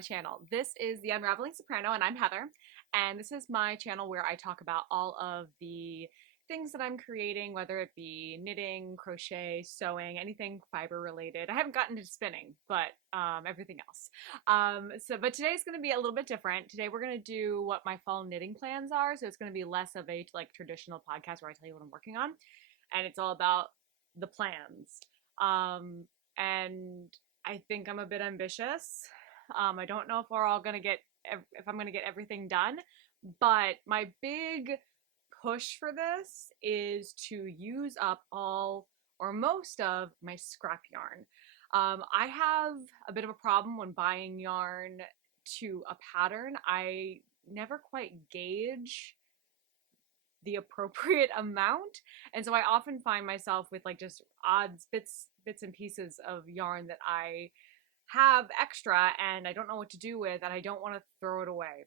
my channel. This is The Unraveling Soprano, and I'm Heather. And this is my channel where I talk about all of the things that I'm creating, whether it be knitting, crochet, sewing, anything fiber related. I haven't gotten to spinning, but everything else. But today's going to be a little bit different. Today we're going to do what my fall knitting plans are. So it's going to be less of a like traditional podcast where I tell you what I'm working on, and it's all about the plans. And I think I'm a bit ambitious. I don't know if we're all gonna get if I'm gonna get everything done, but my big push for this is to use up all or most of my scrap yarn. I have a bit of a problem when buying yarn to a pattern. I never quite gauge the appropriate amount, and so I often find myself with like just odds bits and pieces of yarn that I have extra and I don't know what to do with, and I don't want to throw it away.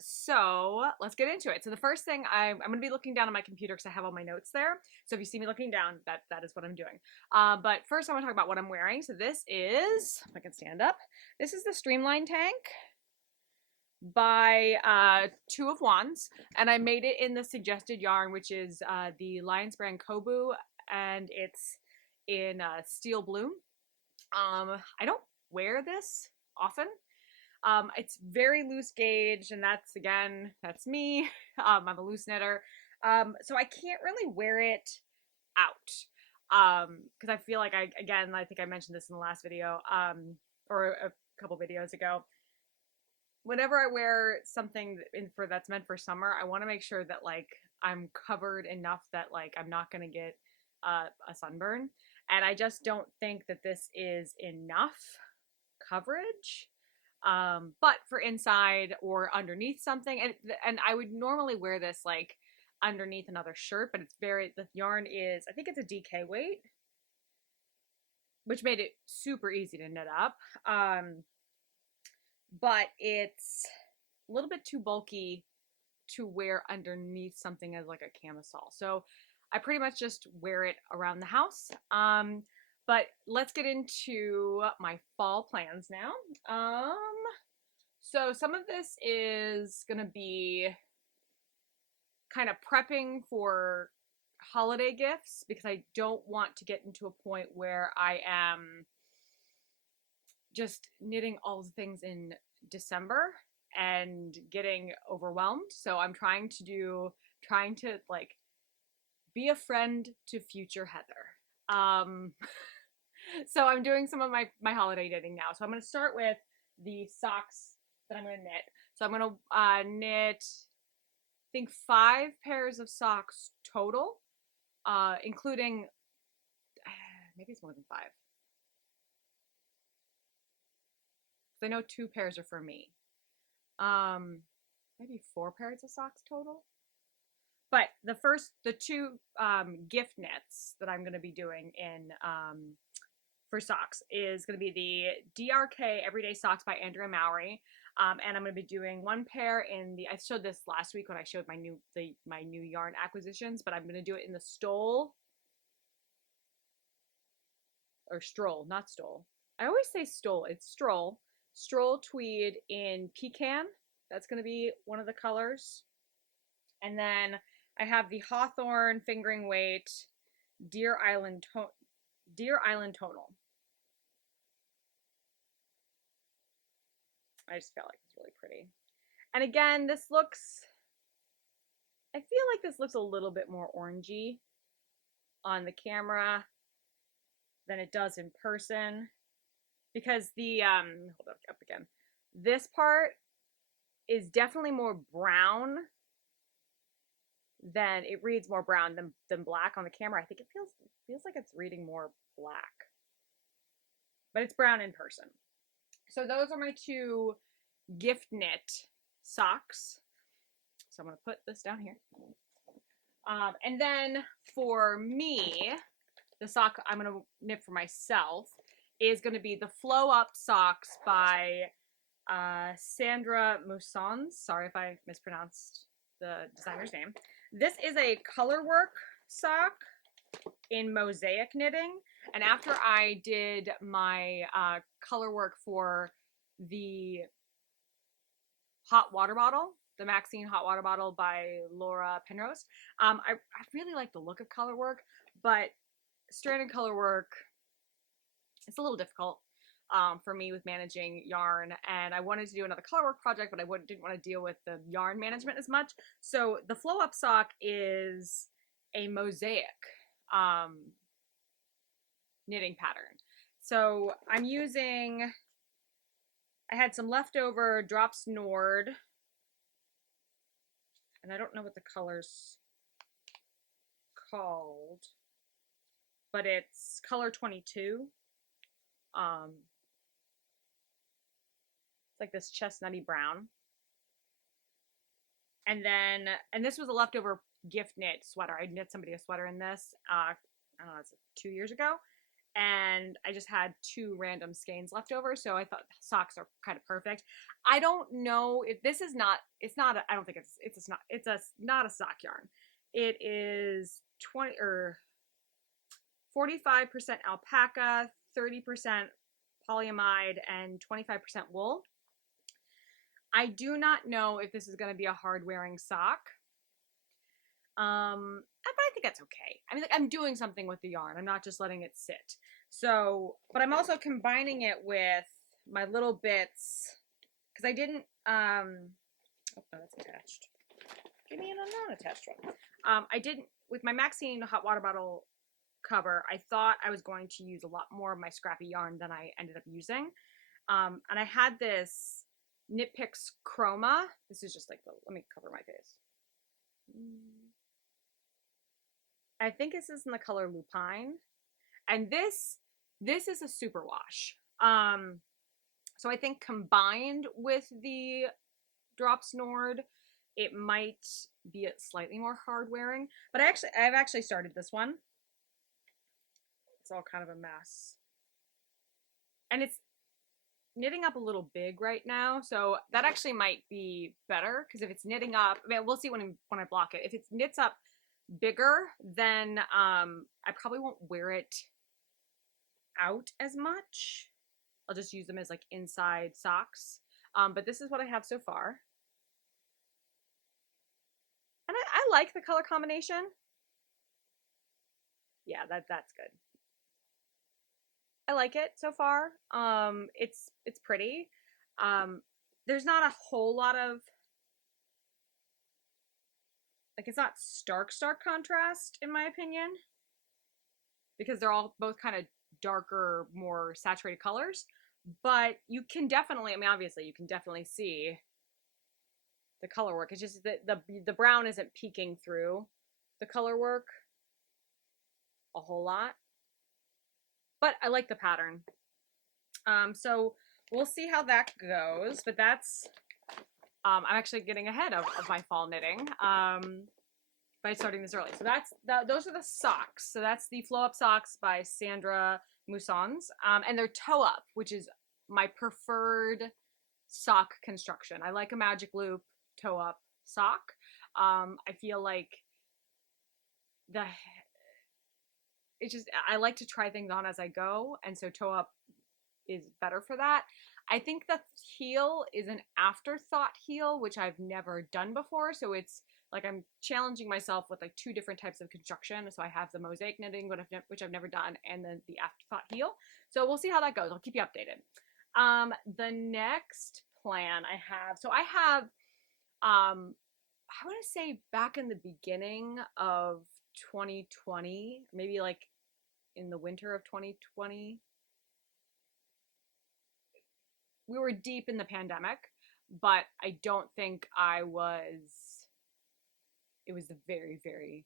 So let's get into it. So the first thing I'm going to be looking down on my computer because I have all my notes there. So if you see me looking down, that is what I'm doing. But first I want to talk about what I'm wearing. So this is, if I can stand up, this is the Streamline Tank by Two of Wands, and I made it in the suggested yarn, which is the Lions brand Kobu, and it's in steel bloom. I don't wear this often. It's very loose gauge, and that's me. I'm a loose knitter, so I can't really wear it out because I feel like I think I mentioned this in the last video or a couple videos ago. Whenever I wear something that's meant for summer, I want to make sure that like I'm covered enough that like I'm not gonna get a sunburn, and I just don't think that this is enough coverage. But for inside or underneath something, and I would normally wear this like underneath another shirt, but the yarn is, I think it's a DK weight, which made it super easy to knit up. But it's a little bit too bulky to wear underneath something as like a camisole. So I pretty much just wear it around the house. But let's get into my fall plans now. So some of this is gonna be kind of prepping for holiday gifts because I don't want to get into a point where I am just knitting all the things in December and getting overwhelmed. So I'm trying to like be a friend to future Heather. So I'm doing some of my holiday knitting now. So I'm going to start with the socks that I'm going to knit. So I'm going to knit, I think 5 pairs of socks total, including maybe it's more than 5. I know 2 pairs are for me. Maybe 4 pairs of socks total. But the 2 gift knits that I'm going to be doing in for socks is going to be the DRK Everyday Socks by Andrea Mowry, and I'm going to be doing 1 pair in the. I showed this last week when I showed my new yarn acquisitions, but I'm going to do it in the stole or stroll, not stole. I always say stole. It's stroll tweed in pecan. That's going to be one of the colors, and then I have the Hawthorne fingering weight Deer Island tonal. I just felt like it's really pretty. And again, I feel like this looks a little bit more orangey on the camera than it does in person because hold up again. This part is definitely more brown than it reads more brown than black on the camera. I think it feels like it's reading more black, but it's brown in person. So those are my 2 gift knit socks. So I'm going to put this down here. And then for me, the sock I'm going to knit for myself is going to be the Flow Up socks by Sandra Moussons. Sorry if I mispronounced the designer's name. This is a color work sock in mosaic knitting, and after I did my color work for the hot water bottle, the Maxine hot water bottle by Laura Penrose. I really like the look of color work, but stranded color work, it's a little difficult for me with managing yarn, and I wanted to do another color work project, but I didn't want to deal with the yarn management as much. So the Flow Up sock is a mosaic knitting pattern. So I'm using, I had some leftover Drops Nord, and I don't know what the color's called, but it's color 22. It's like this chestnutty brown. And this was a leftover gift knit sweater. I knit somebody a sweater in this, I don't know, it's 2 years ago. And I just had 2 random skeins left over, so I thought socks are kind of perfect. I don't know if this is not, I don't think it's not a sock yarn. It is 20 or 45% alpaca, 30% polyamide, and 25% wool. I do not know if this is going to be a hard wearing sock. But I think that's okay. I mean, like, I'm doing something with the yarn. I'm not just letting it sit. So, but I'm also combining it with my little bits, because I didn't, oh, no, that's attached. Give me a non-attached one. I didn't, with my Maxine hot water bottle cover, I thought I was going to use a lot more of my scrappy yarn than I ended up using. And I had this Knit Picks Chroma. This is just like, let me cover my face. I think this is in the color Lupine. And this is a super wash. So I think combined with the Drops Nord, it might be a slightly more hard wearing. But I've actually started this one. It's all kind of a mess. And it's knitting up a little big right now, so that actually might be better, because if it's knitting up, I mean, we'll see when I block it. If it knits up bigger, then I probably won't wear it out as much. I'll just use them as like inside socks. But this is what I have so far. And I like the color combination. Yeah, that's good. I like it so far. It's pretty. There's not a whole lot of, like, it's not stark contrast in my opinion, because they're all both kind of darker, more saturated colors. But you can definitely, I mean, obviously you can definitely see the color work. It's just that the brown isn't peeking through the color work a whole lot. But I like the pattern. So we'll see how that goes. But that's, I'm actually getting ahead of my fall knitting by starting this early. So those are the socks. So that's the Flow Up socks by Sandra Moussons. And they're toe up, which is my preferred sock construction. I like a magic loop toe up sock. I feel like I like to try things on as I go, and so toe up is better for that. I think the heel is an afterthought heel, which I've never done before, so it's like I'm challenging myself with like 2 different types of construction. So I have the mosaic knitting, which I've never done, and then the afterthought heel. So we'll see how that goes. I'll keep you updated. The next plan I have, so I have, I want to say back in the beginning of 2020, maybe like in the winter of 2020, we were deep in the pandemic, but I don't think it was the very, very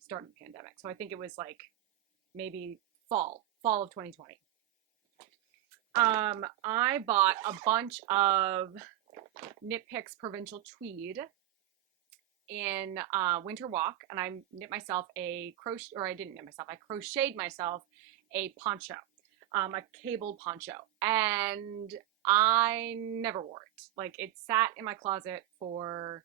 start of the pandemic. So I think it was like maybe fall of 2020. I bought a bunch of Knit Picks Provincial Tweed in Winter Walk, and I knit myself I crocheted myself a poncho, a cabled poncho, and I never wore it. Like, it sat in my closet for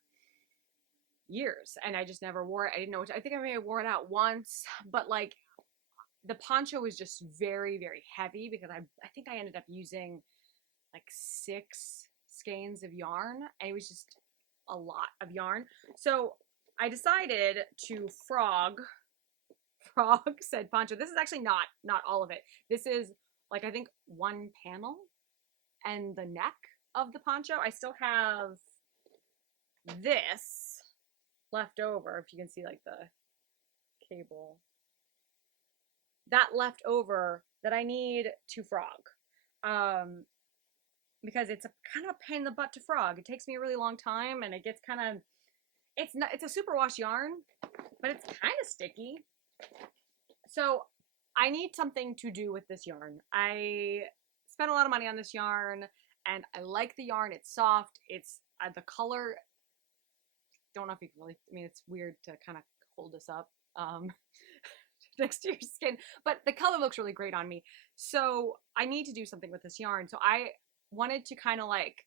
years, and I just never wore it. I didn't know I think I may have worn it out once, but like, the poncho was just very, very heavy, because I think I ended up using like 6 skeins of yarn, and it was just a lot of yarn. So I decided to frog said poncho. This is actually not all of it. This is like I think one panel and the neck of the poncho. I still have this left over, if you can see like the cable. That left over that I need to frog. Because it's a kind of a pain in the butt to frog. It takes me a really long time and it gets kind of it's a superwash yarn, but it's kind of sticky. So I need something to do with this yarn. I spent a lot of money on this yarn and I like the yarn. It's soft. It's the color. Don't know if you can really, I mean, it's weird to kind of hold this up next to your skin, but the color looks really great on me. So I need to do something with this yarn. So I wanted to kind of like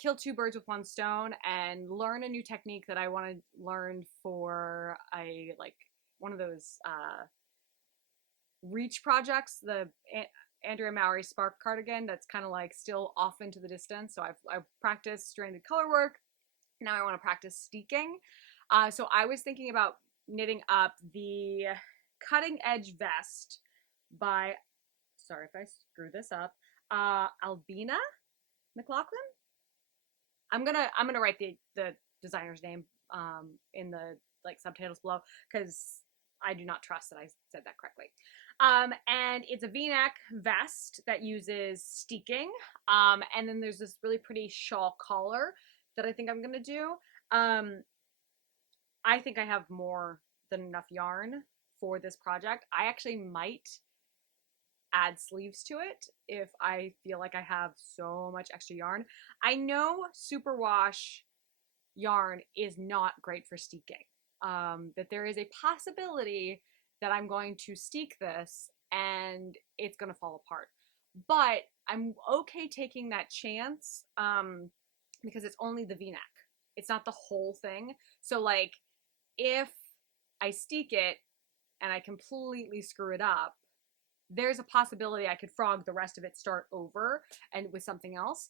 kill 2 birds with 1 stone and learn a new technique that I want to learn for a like one of those reach projects, the Andrea Mowry Spark cardigan that's kind of like still off into the distance. So I've practiced stranded color work. Now I want to practice steeking. So I was thinking about knitting up the Cutting Edge Vest by, sorry if I screw this up, Albina McLaughlin. I'm gonna write the designer's name in the like subtitles below because I do not trust that I said that correctly. And it's a V-neck vest that uses steeking. And then there's this really pretty shawl collar that I think I'm gonna do. I think I have more than enough yarn for this project. I actually might add sleeves to it if I feel like I have so much extra yarn. I know superwash yarn is not great for steeking. That there is a possibility that I'm going to steek this and it's going to fall apart. But I'm okay taking that chance because it's only the V-neck. It's not the whole thing. So like if I steek it and I completely screw it up, there's a possibility I could frog the rest of it, start over, and with something else.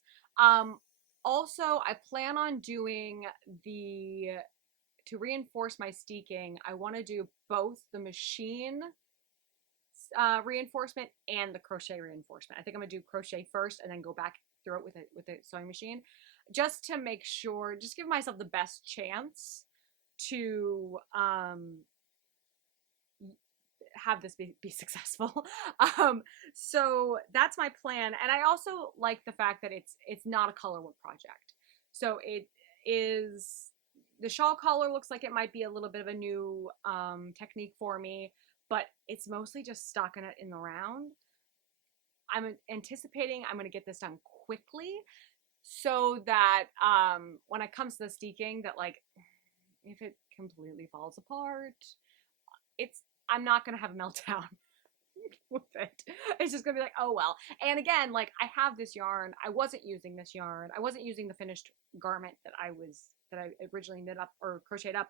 Also, I plan on doing to reinforce my steeking, I want to do both the machine reinforcement and the crochet reinforcement. I think I'm going to do crochet first and then go back through it with a sewing machine just to make sure, just give myself the best chance to have this be successful. So that's my plan. And I also like the fact that it's not a color work project. So it is, the shawl collar looks like it might be a little bit of a new technique for me, but it's mostly just stocking it in the round. I'm anticipating I'm going to get this done quickly so that when it comes to the steeking, that like if it completely falls apart, I'm not going to have a meltdown with it. It's just going to be like, oh well. And again, like I have this yarn. I wasn't using this yarn. I wasn't using the finished garment that I originally knit up or crocheted up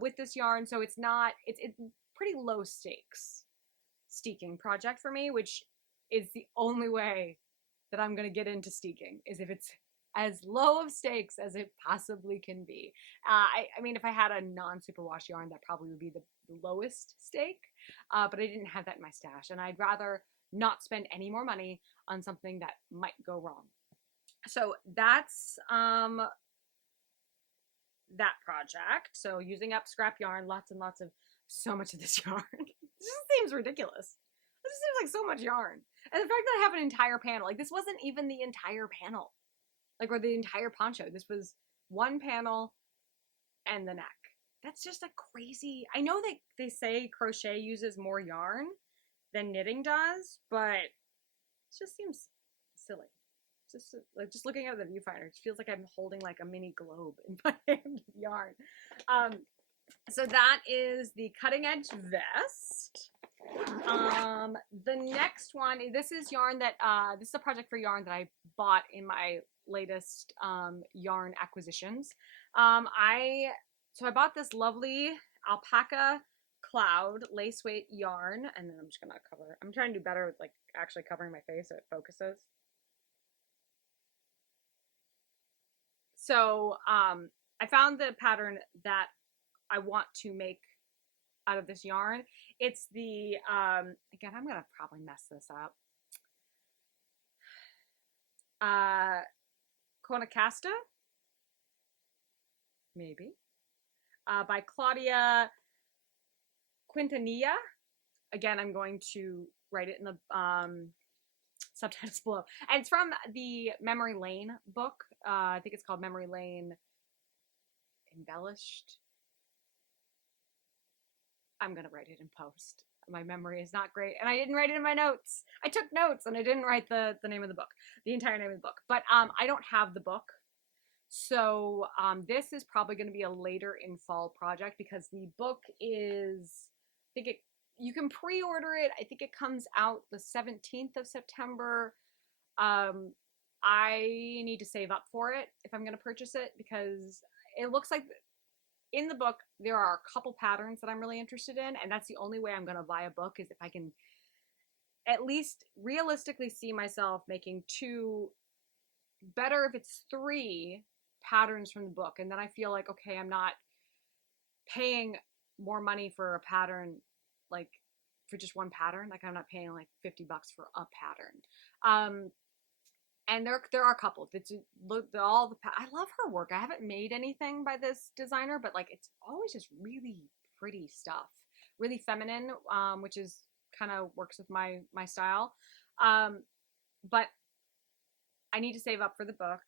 with this yarn. So it's pretty low stakes steeking project for me, which is the only way that I'm going to get into steeking is if it's as low of stakes as it possibly can be. I mean, if I had a non-superwash yarn, that probably would be the lowest stake, but I didn't have that in my stash, and I'd rather not spend any more money on something that might go wrong. So that's that project. So using up scrap yarn, lots and lots of, so much of this yarn. This just seems ridiculous. This just seems like so much yarn. And the fact that I have an entire panel, like this wasn't even the entire panel. Like, or the entire poncho. This was one panel and the neck. That's just a crazy, I know that they say crochet uses more yarn than knitting does, but it just seems silly. Just like just looking at the viewfinder, it feels like I'm holding like a mini globe in my hand of yarn. So that is the Cutting Edge Vest. The next one, this is yarn that this is a project for yarn that I bought in my latest yarn acquisitions. So I bought this lovely alpaca cloud lace weight yarn, and then I'm just gonna I'm trying to do better with like actually covering my face so it focuses. So I found the pattern that I want to make out of this yarn. It's the, again, I'm going to probably mess this up. Conacasta, maybe, by Claudia Quintanilla. Again, I'm going to write it in the subtitles below. And it's from the Memory Lane book. I think it's called Memory Lane Embellished. I'm going to write it in post. My memory is not great, and I didn't write it in my notes. I took notes, and I didn't write the name of the book, the entire name of the book. But I don't have the book. So this is probably going to be a later in fall project because the book is, I think you can pre-order it. I think it comes out the 17th of September. I need to save up for it if I'm going to purchase it because it looks like in the book there are a couple patterns that I'm really interested in, and that's the only way I'm going to buy a book is if I can at least realistically see myself making two, better if it's three patterns from the book, and then I feel like, okay, I'm not paying more money for a pattern, like for just one pattern. Like I'm not paying like $50 for a pattern. And there are a couple. It's all the I love her work. I haven't made anything by this designer, but like it's always just really pretty stuff, really feminine, which is kind of works with my style. But I need to save up for the book.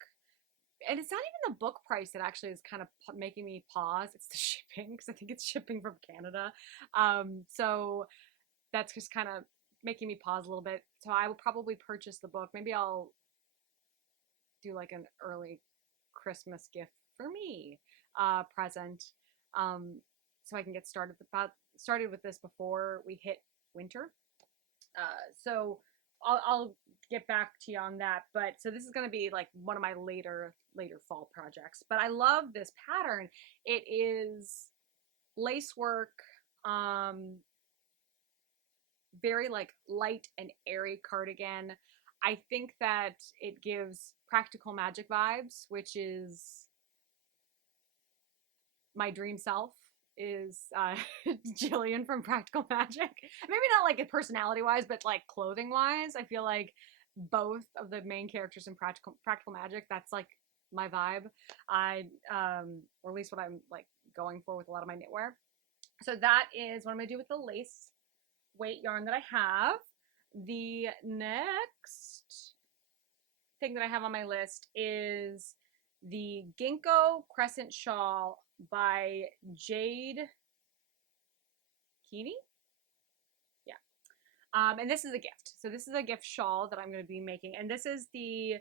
And it's not even the book price that actually is kind of making me pause. It's the shipping because I think it's shipping from Canada. So that's just kind of making me pause a little bit. So I will probably purchase the book. Maybe I'll do like an early Christmas gift for me present, so I can get started with this before we hit winter. So I'll get back to you on that. But so this is going to be like one of my later fall projects. But I love this pattern. It is lace work, very like light and airy cardigan. I think that it gives Practical Magic vibes, which is my dream self is Jillian from Practical Magic. Maybe not like a personality wise, but like clothing wise. I feel like both of the main characters in Practical Magic, that's like my vibe. Or at least what I'm like going for with a lot of my knitwear. So that is what I'm gonna do with the lace weight yarn that I have. The next thing that I have on my list is the Ginkgo Crescent Shawl by Jade Keeney. Yeah. And this is a gift. So this is a gift shawl that I'm going to be making. And this is the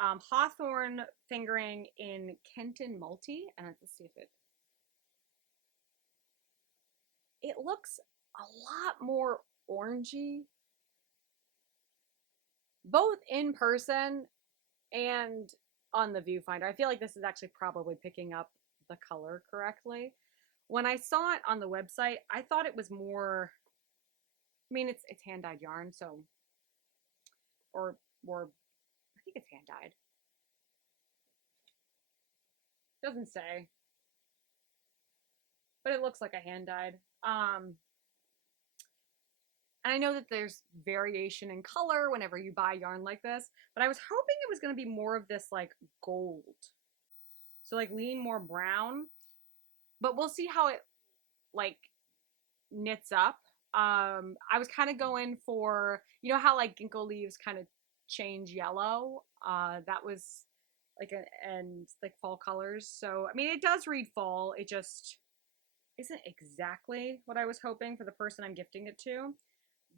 Hawthorn fingering in Kenton Multi. And let's see if it looks a lot more orangey, both in person and on the viewfinder. I feel like this is actually probably picking up the color correctly. When I saw it on the website, I thought it was more, I mean, it's hand-dyed yarn, so, or I think it's hand-dyed. Doesn't say, but it looks like a hand-dyed. And I know that there's variation in color whenever you buy yarn like this, but I was hoping it was going to be more of this like gold. So like lean more brown, but we'll see how it like knits up. I was kind of going for, you know how like ginkgo leaves kind of change yellow. That was like and like fall colors. So I mean, it does read fall. It just isn't exactly what I was hoping for the person I'm gifting it to,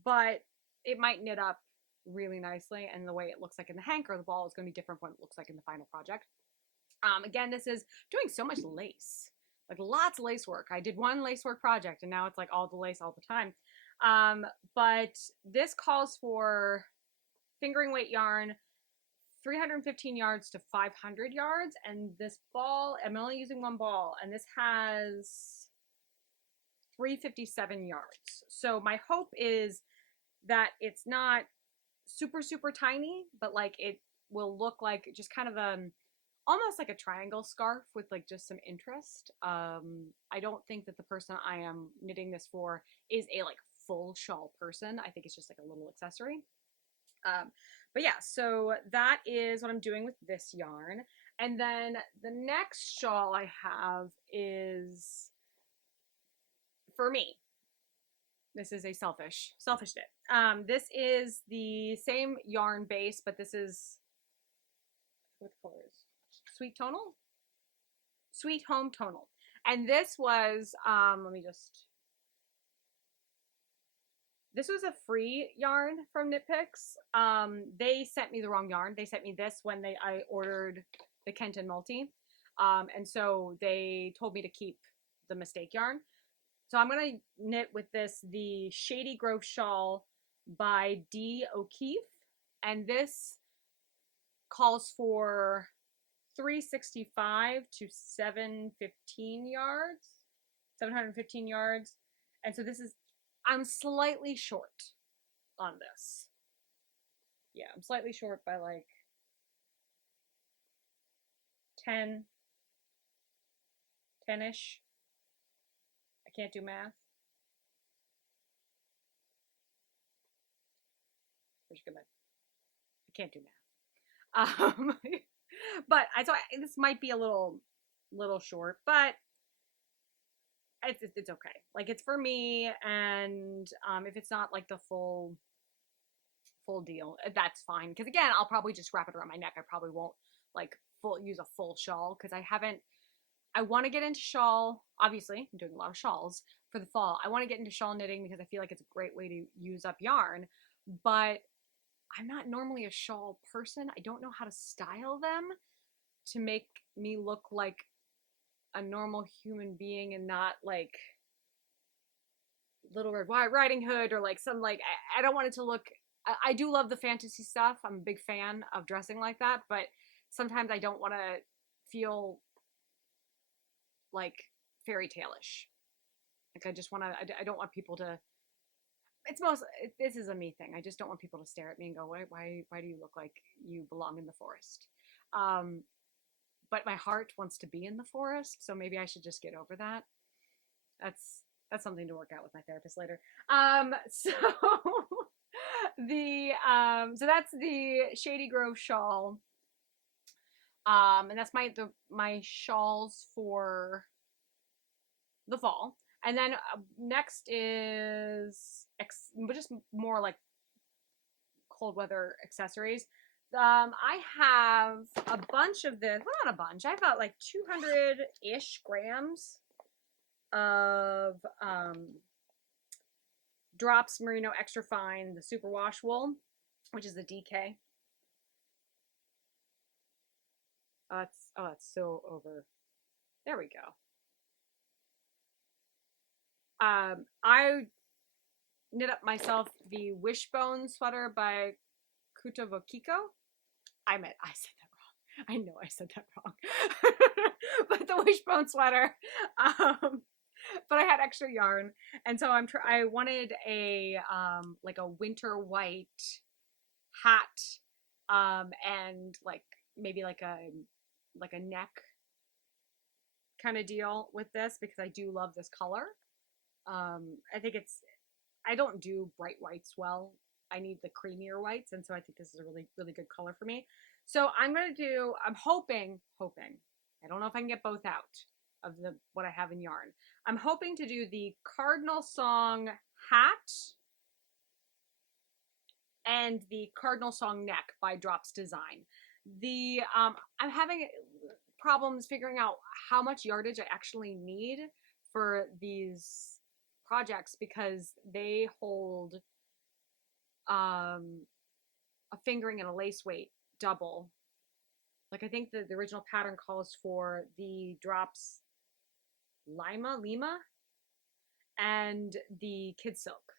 but it might knit up really nicely. And the way it looks like in the hank or the ball is going to be different from what it looks like in the final project. Again, this is doing so much lace, like lots of lace work. I did one lace work project and now it's like all the lace all the time. But this calls for fingering weight yarn, 315 yards to 500 yards. And this ball, I'm only using one ball, and this has 357 yards. So my hope is that it's not super, super tiny, but like it will look like just kind of almost like a triangle scarf with like just some interest. I don't think that the person I am knitting this for is a like full shawl person. I think it's just like a little accessory. Um, but yeah, so that is what I'm doing with this yarn. And then the next shawl I have is for me. This is a selfish knit. This is the same yarn base, but this is what the color is. Sweet tonal, Sweet Home Tonal, and this was let me just. This was a free yarn from Knit Picks. They sent me the wrong yarn. They sent me this when I ordered the Kenton Multi, and so they told me to keep the mistake yarn. So I'm going to knit with this the Shady Grove Shawl by D. O'Keefe. And this calls for 365 to 715 yards. 715 yards. And so this is, I'm slightly short on this. Yeah, I'm slightly short by like 10-ish. I can't do math. I can't do math. But I thought this might be a little short, but it's okay. Like it's for me, and if it's not like the full deal, that's fine. Because again, I'll probably just wrap it around my neck. I probably won't like use a full shawl because I haven't. I want to get into shawl. Obviously, I'm doing a lot of shawls for the fall. I want to get into shawl knitting because I feel like it's a great way to use up yarn. But I'm not normally a shawl person. I don't know how to style them to make me look like a normal human being and not like Little Red Riding Hood or like some like I don't want it to look. I do love the fantasy stuff. I'm a big fan of dressing like that, but sometimes I don't want to feel like fairy tale-ish. Like I just want to. I don't want people to. This is a me thing. I just don't want people to stare at me and go, why do you look like you belong in the forest? But my heart wants to be in the forest, so maybe I should just get over that. That's something to work out with my therapist later. So so that's the Shady Grove shawl. And that's my shawls for the fall. And then next is just more like cold weather accessories. I have a bunch of this. Well, not a bunch. I have about like 200-ish grams of Drops Merino Extra Fine, the superwash wool, which is the DK. That's so over. There we go. I knit up myself the Wishbone sweater by Kutovokiko. I said that wrong. I know I said that wrong. But the Wishbone sweater. But I had extra yarn, and so I wanted a like a winter white hat, and like maybe like a neck kind of deal with this because I do love this color. I think I don't do bright whites well. I need the creamier whites, and so I think this is a really, really good color for me. So I'm hoping, I don't know if I can get both out of what I have in yarn. I'm hoping to do the Cardinal Song hat and the Cardinal Song neck by Drops Design. I'm having problems figuring out how much yardage I actually need for these projects because they hold a fingering and a lace weight double. Like I think the original pattern calls for the Drops Lima and the Kid Silk.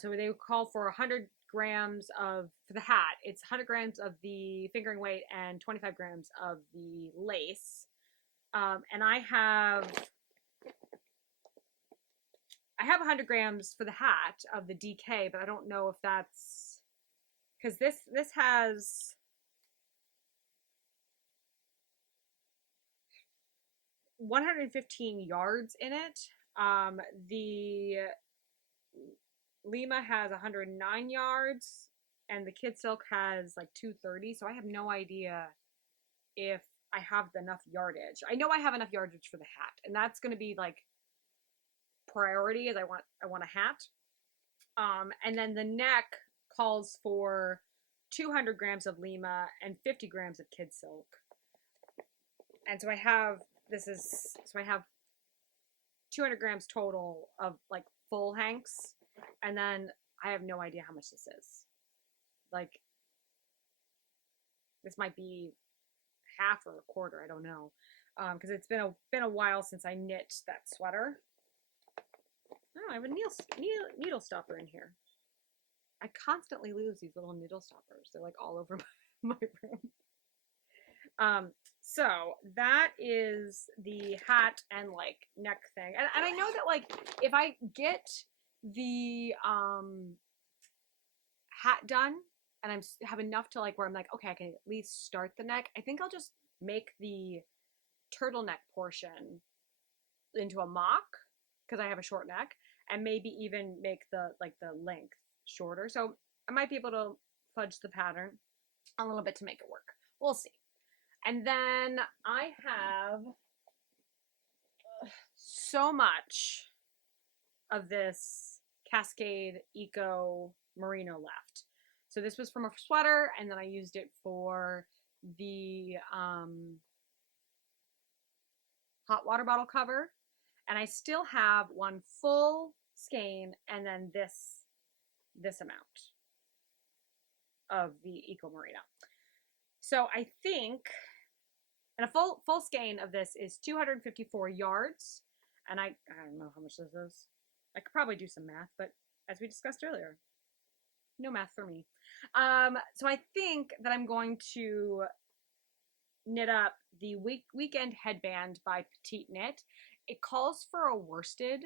So they call for 100 grams for the hat, it's 100 grams of the fingering weight and 25 grams of the lace. And I have 100 grams for the hat of the DK, but I don't know if that's because this has 115 yards in it. The Lima has 109 yards, and the Kid Silk has like 230. So I have no idea if I have enough yardage. I know I have enough yardage for the hat, and that's going to be like priority. Is I want a hat. And then the neck calls for 200 grams of Lima and 50 grams of Kid Silk. And so I have 200 grams total of like full hanks, and then I have no idea how much this is. Like, this might be half or a quarter. I don't know, because it's been a while since I knit that sweater. Oh, I have a needle stopper in here. I constantly lose these little needle stoppers. They're like all over my room. So that is the hat and like neck thing. And I know that like if I get the hat done and have enough to like where I'm like, okay, I can at least start the neck, I think I'll just make the turtleneck portion into a mock because I have a short neck, and maybe even make the length shorter. So I might be able to fudge the pattern a little bit to make it work. We'll see. And then I have so much of this Cascade Eco Merino left. So this was from a sweater, and then I used it for the hot water bottle cover. And I still have one full skein, and then this amount of the Eco Merino. So I think, and a full skein of this is 254 yards, and I don't know how much this is. I could probably do some math, but as we discussed earlier, no math for me. So I think that I'm going to knit up the Weekend Headband by Petite Knit. It calls for a worsted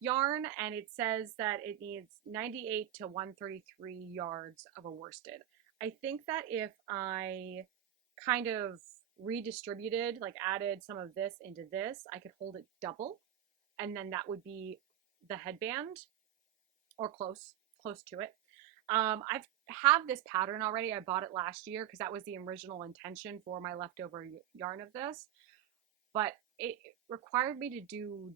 yarn, and it says that it needs 98 to 133 yards of a worsted. I think that if I kind of redistributed, like added some of this into this, I could hold it double, and then that would be the headband, or close to it. I've have this pattern already. I bought it last year because that was the original intention for my leftover yarn of this, but it required me to do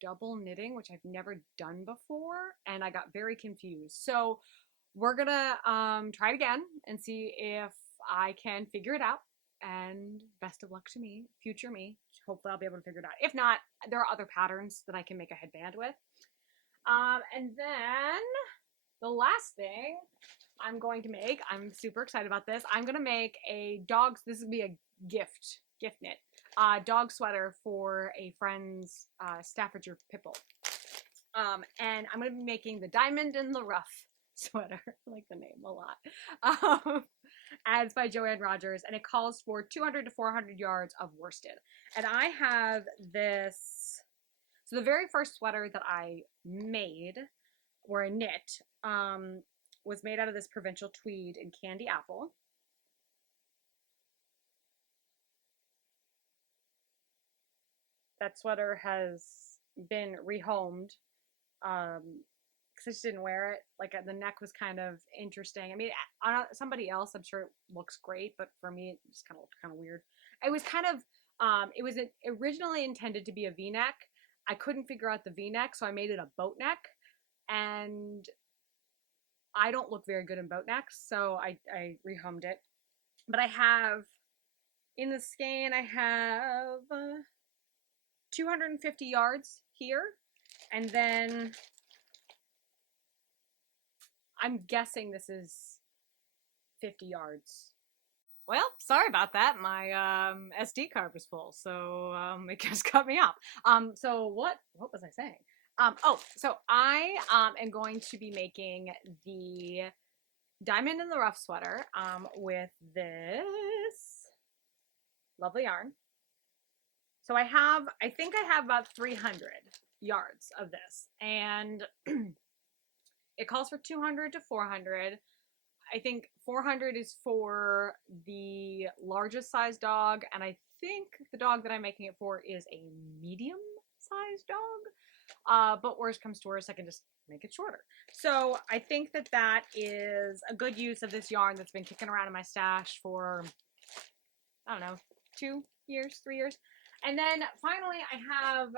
double knitting, which I've never done before, and I got very confused. So we're gonna try it again and see if I can figure it out. And best of luck to me, future me. Hopefully I'll be able to figure it out. If not, there are other patterns that I can make a headband with. And then the last thing I'm going to make, I'm super excited about this. I'm gonna make a dog. This would be a gift knit dog sweater for a friend's Staffordshire Pipple. And I'm gonna be making the Diamond in the Rough sweater. I like the name a lot. Ads by Joanne Rogers, and it calls for 200 to 400 yards of worsted. And I have this. So the very first sweater that I made, or I knit, was made out of this provincial tweed in Candy Apple. That sweater has been rehomed because I just didn't wear it. Like the neck was kind of interesting. I mean, on somebody else, I'm sure it looks great, but for me, it just kind of looked kind of weird. It was kind of, it was originally intended to be a V-neck. I couldn't figure out the V-neck, so I made it a boat neck, and I don't look very good in boat necks, so I rehomed it. But I have, in the skein, I have 250 yards here, and then I'm guessing this is 50 yards. Well, sorry about that. My SD card was full, so it just cut me off. So what was I saying? So I am going to be making the Diamond in the Rough sweater with this lovely yarn. So I think I have about 300 yards of this, and it calls for 200 to 400. I think 400 is for the largest size dog, and I think the dog that I'm making it for is a medium-sized dog. But worst comes to worst, I can just make it shorter. So I think that that is a good use of this yarn that's been kicking around in my stash for, I don't know, 2 years, 3 years. And then finally I have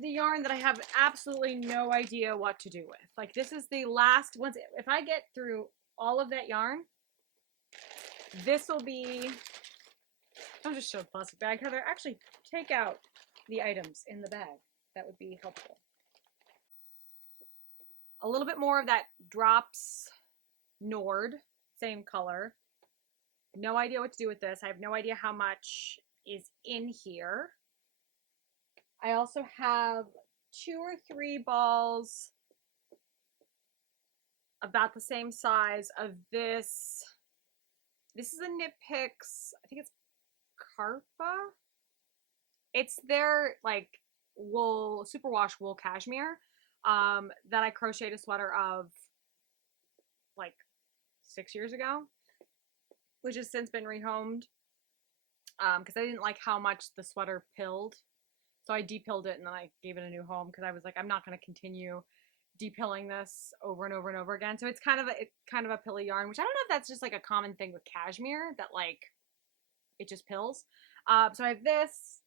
the yarn that I have absolutely no idea what to do with. Like, this is the last, once, if I get through all of that yarn, this will be, don't just show the plastic bag, Heather. Actually, take out the items in the bag. That would be helpful. A little bit more of that Drops Nord, same color. No idea what to do with this. I have no idea how much is in here. I also have 2 or 3 balls about the same size of this. This is a Knit Picks, I think it's Carpa. It's their like wool, superwash wool cashmere that I crocheted a sweater of like 6 years ago, which has since been rehomed because I didn't like how much the sweater pilled. So I depilled it and then I gave it a new home because I was like, I'm not going to continue depilling this over and over and over again. So it's kind of a pilly yarn, which I don't know if that's just like a common thing with cashmere that like it just pills. So I have this,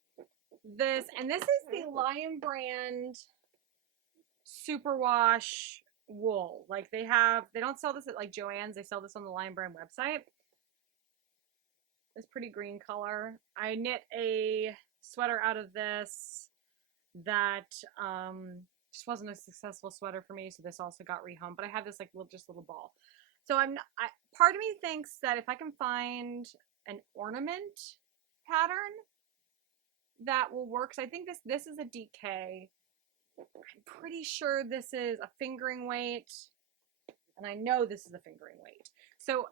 and this is the Lion Brand Superwash wool. Like they don't sell this at like Joann's. They sell this on the Lion Brand website. This pretty green color. I knit a sweater out of this that just wasn't a successful sweater for me, so this also got rehomed. But I have this like little ball. So part of me thinks that if I can find an ornament pattern that will work, because I think this is a DK. I'm pretty sure this is a fingering weight, and I know this is a fingering weight. So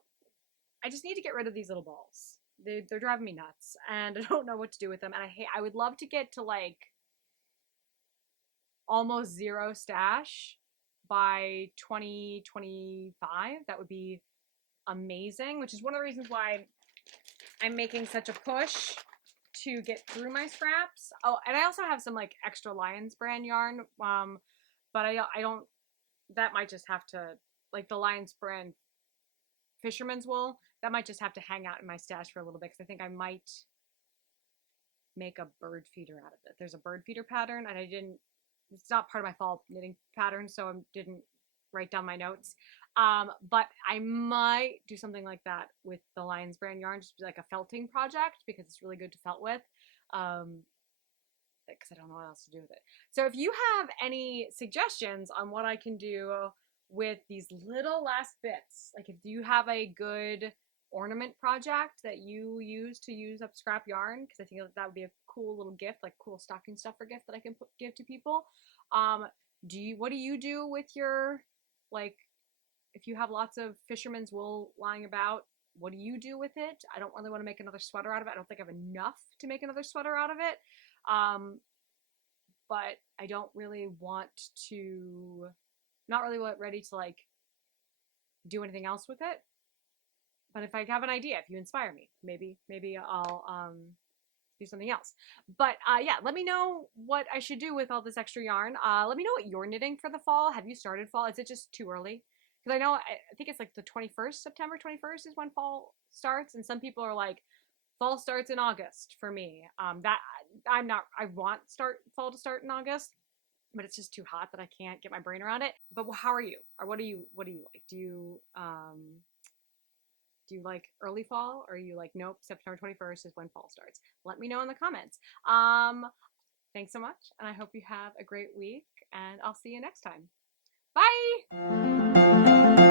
I just need to get rid of these little balls. They're driving me nuts, and I don't know what to do with them. And I would love to get to like almost 0 stash by 2025. That would be amazing, which is one of the reasons why I'm making such a push to get through my scraps. Oh, and I also have some like extra Lions Brand yarn, but I don't, that might just have to, like the Lions Brand Fisherman's Wool, that might just have to hang out in my stash for a little bit because I think I might make a bird feeder out of it. There's a bird feeder pattern and it's not part of my fall knitting pattern, so I didn't write down my notes. But I might do something like that with the Lions Brand yarn, just like a felting project because it's really good to felt with. Because I don't know what else to do with it. So if you have any suggestions on what I can do with these little last bits, like if you have a good ornament project that you use up scrap yarn, because I think that would be a cool little gift, like cool stocking stuffer gift that I can give to people. What do you do with your, like, if you have lots of fisherman's wool lying about, what do you do with it? I don't really want to make another sweater out of it. I don't think I have enough to make another sweater out of it. But I don't really want to, not really ready to like do anything else with it. But if I have an idea, if you inspire me, maybe I'll do something else. But yeah, let me know what I should do with all this extra yarn. Let me know what you're knitting for the fall. Have you started fall? Is it just too early? Because I know, I think it's like the 21st, September 21st is when fall starts. And some people are like, fall starts in August for me. That I'm not, I want fall to start in August, but it's just too hot that I can't get my brain around it. But how are you? Or what do you like? Do you like early fall, or are you like, nope, September 21st is when fall starts? Let me know in the comments. Thanks so much, and I hope you have a great week, and I'll see you next time. Bye!